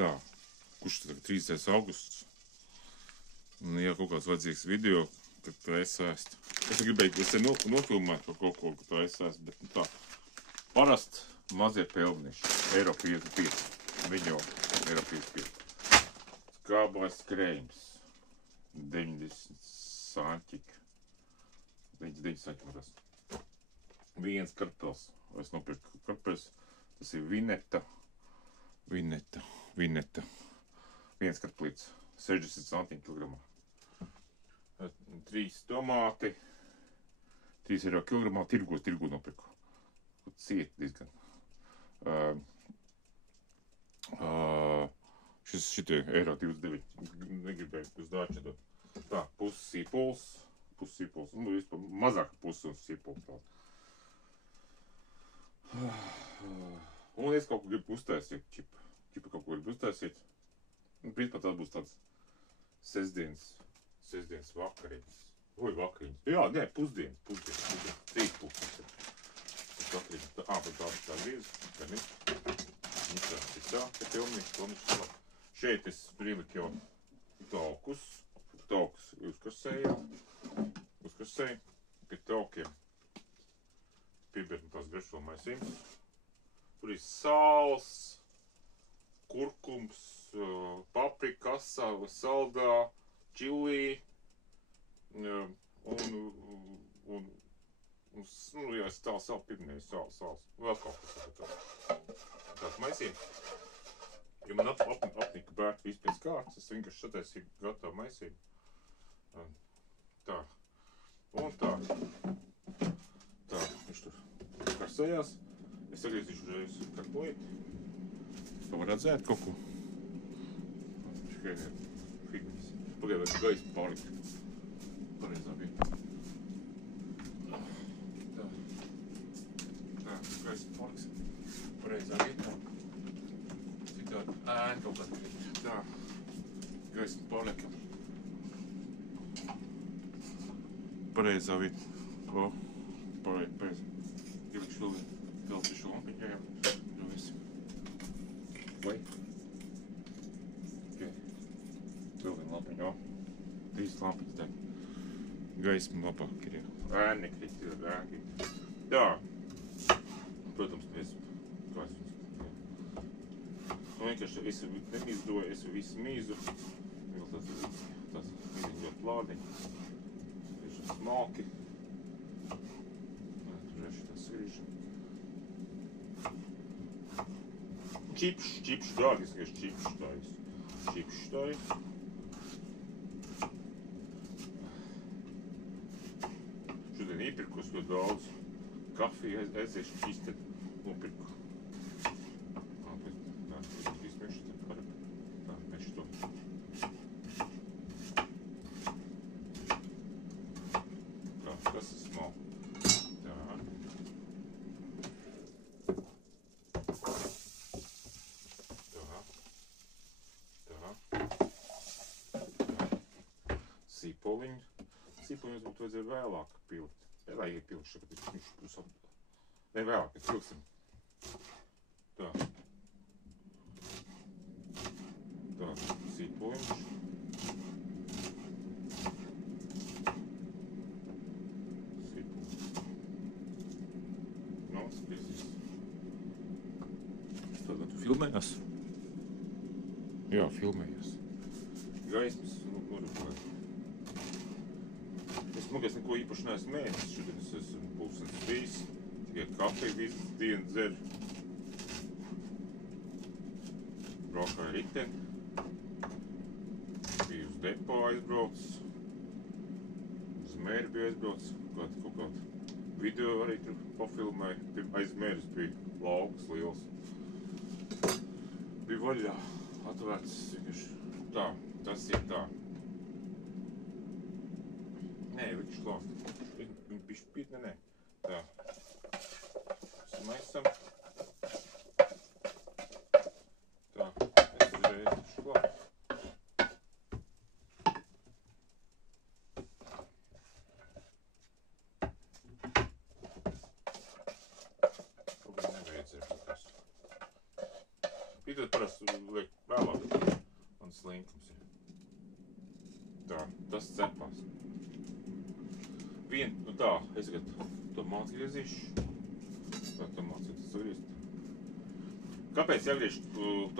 Tā, kurš tagad 30. augusts? Un ja kaut kāds vajadzīgs video, tad tu esi ēst. Es gribēju nofilmēt par kaut ko, ka tu esi ēst, bet tā. Parasti mazie pelniši, eiro 55. Viņo eiro 55. Skābais krējums. 90 sanķika. 99 sanķika. Viens kartels. Es nopirku kartels. Tas ir vineta. Viens kartlīts. 60 santīm kilogramā. 3 tomāti. 3 eiro kilogramā. Tirgu nopirku. Ciet diezgan. Šitie eiro 29. Negribēju uz dāču dot. Tā, pusi sīpols. Nu, vispār mazāka pusi un sīpols tāda. Un es kaut ko gribu uztaisīt, čipa kaut ko gribu uztaisīt. Un principā tas būs tāds sestdienas vakariņas. Vai vakariņas? Jā, nē, pusdienas. 3 pusdienas. Vakariņas. Tā grīz. Tā, te pilnīgi. Šeit es prieliku jau taukus. Taukus uzkasēju. Pie taukiem piebērt tās grešo maisījums. Tur ir sāls, kurkums, paprika, asava, saldā, čilī un jā, es sāli pirmēju, sāls. Vēl kaut kas tāds maisījums. Jo man apnika bērti visu pēc kārtas, es vienkārši sataisīju gatavu maisījumu. Tā. Un tā. Tā, viņš tur karsējās. Es sagriezīšu uzreiz kartulīti. Tu var redzēt kaut ko? Tikai fignis. Pagaidām gaisa pārlikt. Pareizā vietā. Tā, gaisa pārliks. Pareizā vietā. Citādi ēna kaut kādā vietā. Tā, gaisa pārliekam. Pareizā vieta. Pareizi. Ielikšu vēl šo lampiņu, jā. Nu visi. Vai? Ok. Vēl vienu lampiņu, jā. 3 lampiņas deg. Gaisma labāk ir, jā. Ēni nekrīt, ēni. Jā. Protams, mēs Nu vienkārši es nemīzdoju, es visu mīzu. Vēl tāds mīziņ ļoti plādiņi. Smalki. Tur ir šitā sirīša. Čipšu, dārgi, es vienkārši čipšu tājas. Čipšu tājas. Šodien iepirkos ļoti daudz. Kafiju aiziešu čiste nopirku. Sīpoliņus būtu vajadzēja vēlāk pilkt. Vai iepilkšu, kad viņš būs Ne, vēlāk, mēs pilksim. Tā. Tā, sīpoliņš. Sīpoliņš. Nu, spiesīs. Tādā tu filmējās? Jā, filmējās. Gaismas, norūpēt. Es neko īpaši neesmu mēģinājis. Šodien es esmu pulkstenis 3. Tikai kafiju visu dienu dzer. Braukāju ar riteni. Biju uz depo aizbraucis. Uz mēri biju aizbraucis. Kaut kādu video arī tur pofilmēju. Aiz mēris bija lauks liels. Bija vaļā atvērts vienkārši tā. Tas ir tā. Nē, viņš klāst. Viņš bišķi pīt, nē. Tā. Samaisam. Tā. Es uzreiz viņš klāt. Kaut kā nevajadzēja kaut kas. Šitas parasti liek vēlāk. Man slinkums ir. Tā, tas cepās. Nu tā, es tagad tomāts griezīšu. Tā tomāts ir tas griezt. Kāpēc jāgriež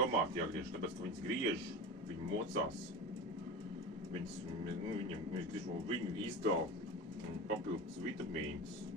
tomāti jāgriež? Tāpēc, ka viņas griež, viņi mocās. Viņu izdala papildus vitamīnus.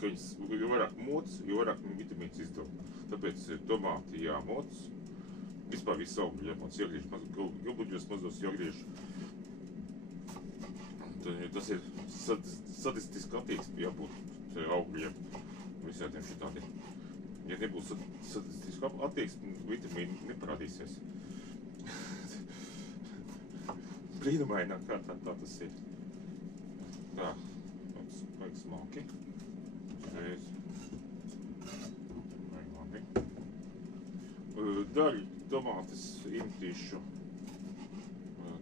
Jo vairāk moc, jo vairāk vitamīns izdala. Tāpēc tomāti jāmoc. Vispār visu augļu jāmoc, jāgriež. Gabuļos mazos jāgriež. Tas ir sadistiski attieksmi jābūt augļiem. Visādiem šitādiem. Ja nebūs sadistiski attieksmi, vitamīni neparādīsies. Brīnumainā kārtā tā tas ir. Tā, vajag smalki. Uzreiz. Vajag labi. Daļu tomātes iemetīšu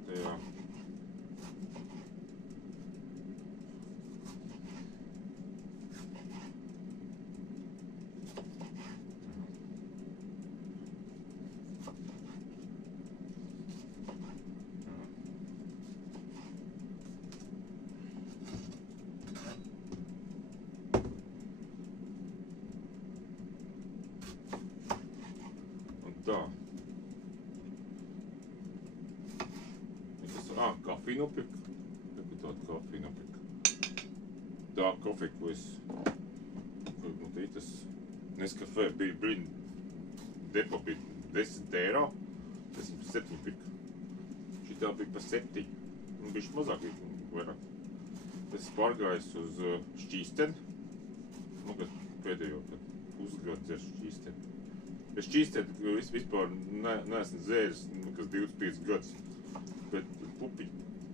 tajā. Tā. Kafiju nopirku. Tādu kafiju nopirku. Tā kafija, ko es... tas Nescafé bija depo bija 10 eiro. Es viņu par 7 pirku. Šitā bija par 7. Un bišķi mazāk vairāk. Es pārgājis uz šķīsteni. Nu, kad pēdējo pusgadu dzers šķīsteni. Es šķīsteni vispār neesmu dzēris, kas 25 gadus. Bet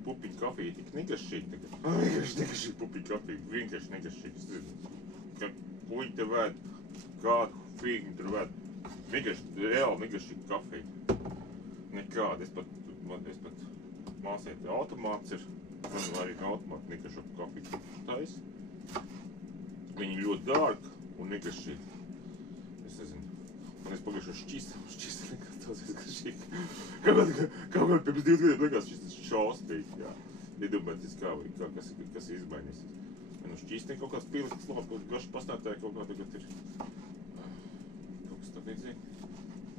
pupiņu kafija tik negašķīga tagad. Negašķīga pupiņu kafija, vienkārši negašķīga. Ko viņi te vēd, kādu fīgu viņi tur vēd. Reāli negašķīga kafija. Nekāda. Es pat māsēt automāts ir. Man arī automāti negašķīga kafija tais. Viņi ļoti dārga un negašķīga. Es nezinu. Un es pagājušo šķīstu likās tāds izgaršīgi. Kaut kā pirms 2 gadiem likās šķīstas šausmīgi, jā. Nedomāties, kas izmainīsies. Nu, šķīstē kaut kāds pīlisks labs, kaut gaši pastātāji kaut kā tagad ir. Kaut kas tā līdzīgi.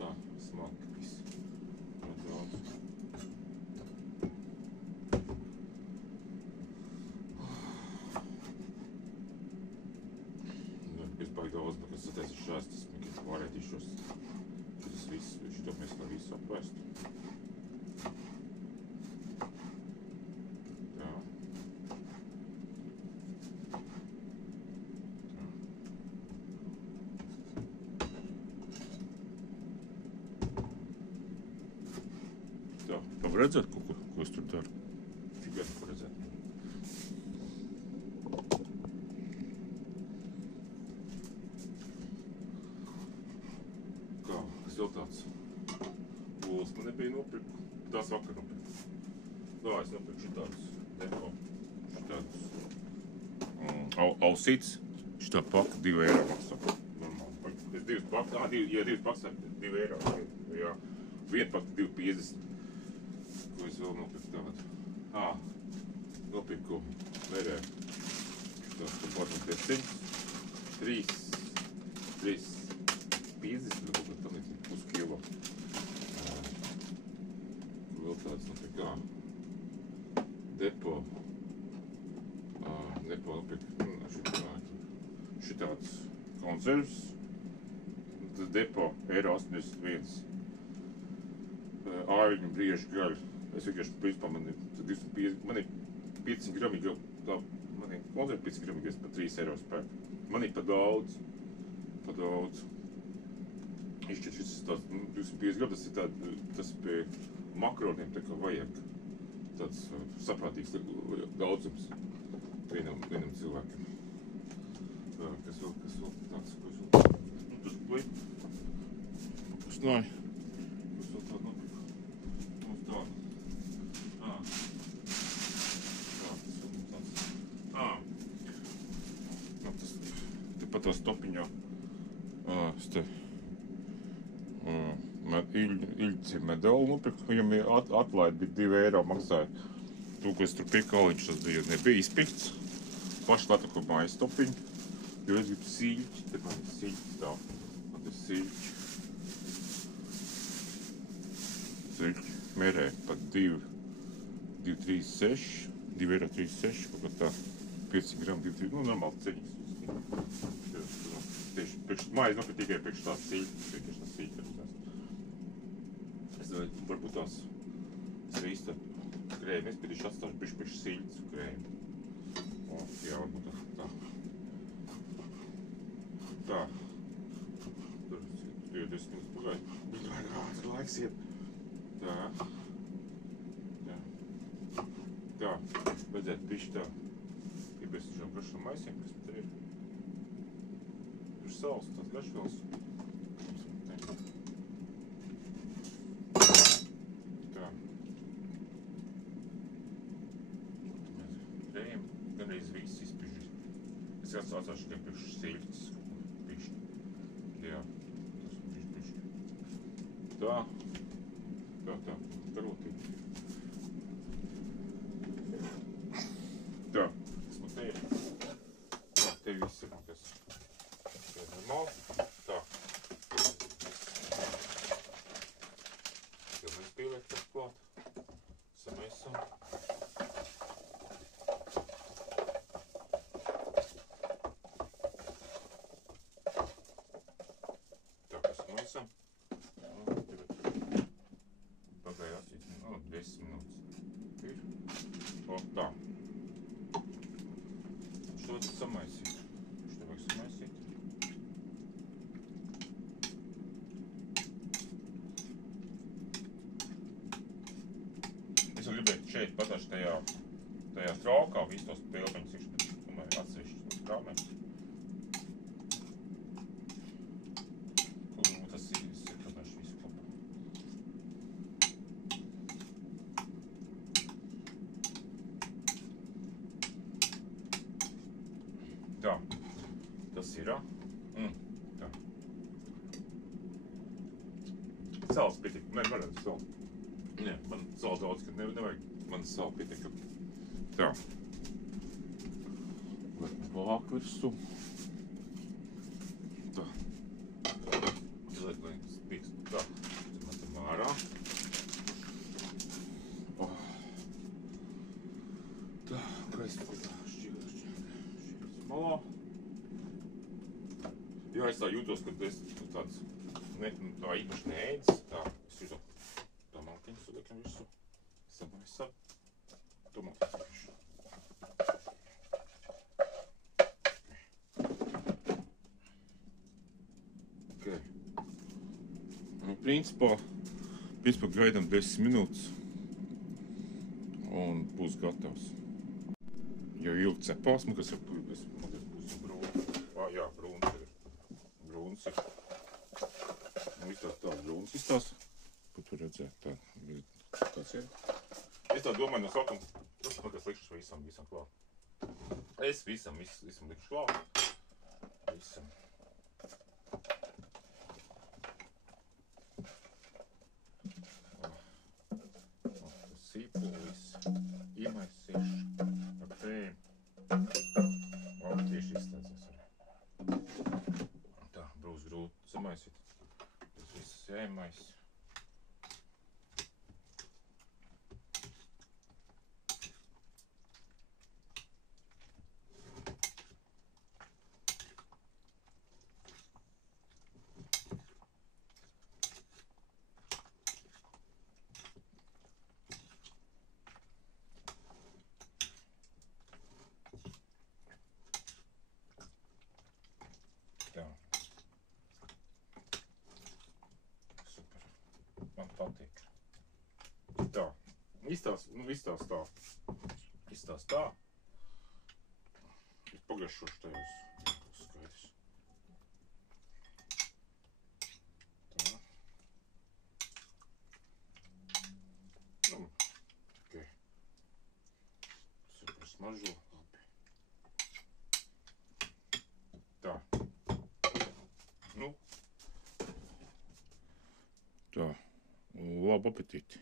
Tā, smalki viss. Daudz. Es baigi daudz, bet es sataisu šāstas, es varētīšos. Šitas viss, šito mēs kā visu apvēst. Var redzēt kaut ko, ko es tur daru? Tikai var redzēt. Kā, kas vēl tāds? Olas man nebija nopirku. Tās vakar nopirku. Tā, es nopirku šitādus depo. Šitādus ausītes. Šitā paka 2 eiro maksā. Normāli. Es 2 pakas, ja 2 pakas 2 eiro. Jā. 1 paka 2,50. Ko es vēl nopirku tagad? Nopirku vērē. Tās tomātas pieciņas. 3,50 kaut kā tam līdzīgi puskilo. Vēl tāds nopirku. Depo. Depo nopirku. Šitāds konservs. Depo eiro 81. Āļņu briežu gaļu. Es vienkārši principā man ir 500 gramīgi, man ir konservi 500 gramīgi, par 3 eiro spēku. Man ir pa daudz. Izšķiet šis tāds 250 grami, tas pie makroniem tā kā vajag. Tāds saprātīgs daudzums vienam cilvēkam. Kas vēl tāds, ko es vēl? Tas blīd. Pusnāj. Kas vēl tādu nopirku? Pat tā stopiņā Iļķis ir medaļu nopirkt, viņam atlaid bija 2 eiro maksāja. To, ko es tur pirku, viņš tas nebija izpirkts. Paši lata, ko mājas topiņu. Jo es gribu siļķi, te man ir siļķi stāv. Man ir siļķi. Siļķi mērē pat 2,36, 2,36 kaut kā tā. 5 gramu, 2, nu normāli ceļas. Tieši priekš mājas nopirkt tikai priekš tās siļķi, priekš tās siļķi. Es varbūt tās īsta krēmi, es pēdīšu atstāšu priekš siļķis krēmi. O, jā, varbūt tā. Tā. Tur jau 10 minūtes pagaid. Tur laiks iet. Tā. Jā. Tā. Vajadzētu bišķi tā. Piebēst šām garšām maisiem, kas te ir. Tur sals, tās garšvielas. Tā. Krējam, gandrīz viss izpišķis. Es atstāšu tikai priekš siļķis. Jā, tas ir bišķi. Tā, karotīgi. Tā, kas man te ir? Tā, te viss ir man kas. Tā ir normāli. Tā. Jau mēs pieliek tas klāt. Samaisam. Pagāja 10 minūtes. Ir. O, tā. Šo te samaisīt. Šo vajag samaisīt. Es gribēju šeit patāšu tajā traukā visu tos pilpeņus iekšķi. Domāju, atsevišķi tos krāmēs. Tas ir sakrāmēšu visu kopā. Tā, tas ir, tā. Sāls pietika, varētu sāls. Nē, man sāls daudz, kad nevajag, man sāls pietika. Tā. Vāk virsū. Tā. Lai spīks, tā. Metam ārā. Tā, gaisa šķiras malā. Jā, es tā jūtos, kad es tāds tā īpaši neēdis. Tā, es jūtu tā malkiņas liekam visu. Samaisam. To malkiņas visu. Ok. Nu, principā gaidām 10 minūtes. Un būs gatavs. Jau ilgi cepās, man kas ir būs brūns. Jā, brūns ir. Brūns ir. Nu, izstās tāds brūns izstās. Ko tu redzēt? Tāds ir. Es tā domāju no sākuma, tas man kas likšu visam klāt. Es visam likšu klāt. Visam. Tas sīpolis. Iemaisīšu ar krēmu. Tieši izslēdzās arī. Tā, būs grūti samaisīt. Tas viss jāiemais. Tā. Super. Man patīk. Tā. Izstās tā. Izstās tā. Es pagaršošu tajos. Skaidrs. Tā. Nu, ok. Super smaržo. Labi. Tā. Nu. Tā, labu apetīti!